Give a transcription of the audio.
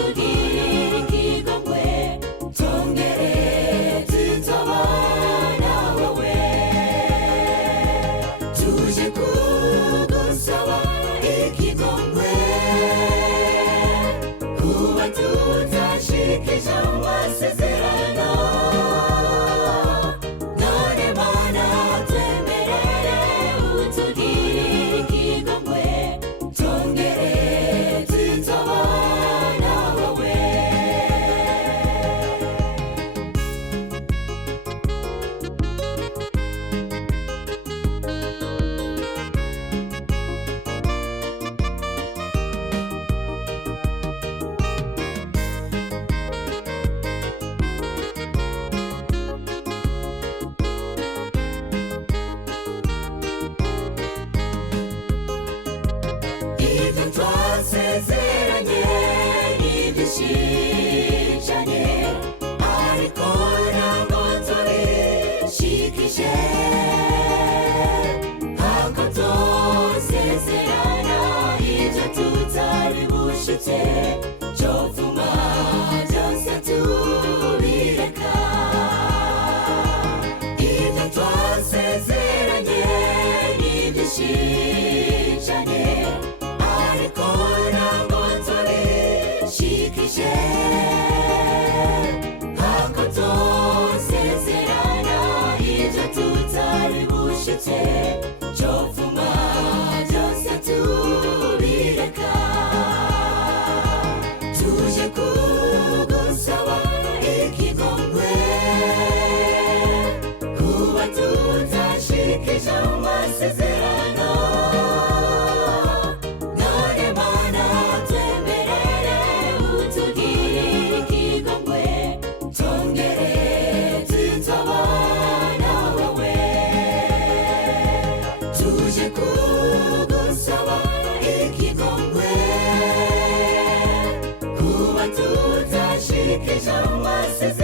utugirire ikigongwe twongere tutobana wowe tuje kugusaba ikigongwe kuba tutashikije amasezerano none mana twemerere utugirire ikigongwe twongere tutobana wowe ibyo twasezeranye ntibyishijanye ariko ntabwo tubishikije ntabwo tuzezerana ibyo tutari bushitse cyovuma byose tubireka ibyo twasezeranye ntibyishijanye ariko ntabwo tubishikije ntabwo tuzezerana ibyo tutari bushitse cyovuma byose tubireka tuje kugusaba ikigongwe kuba tutashikije amasezerano none mana twemerere utugirire ikigongwe twongere tutobana wowe tuje kugusaba ikigongwe kuba tutashikije amasezerano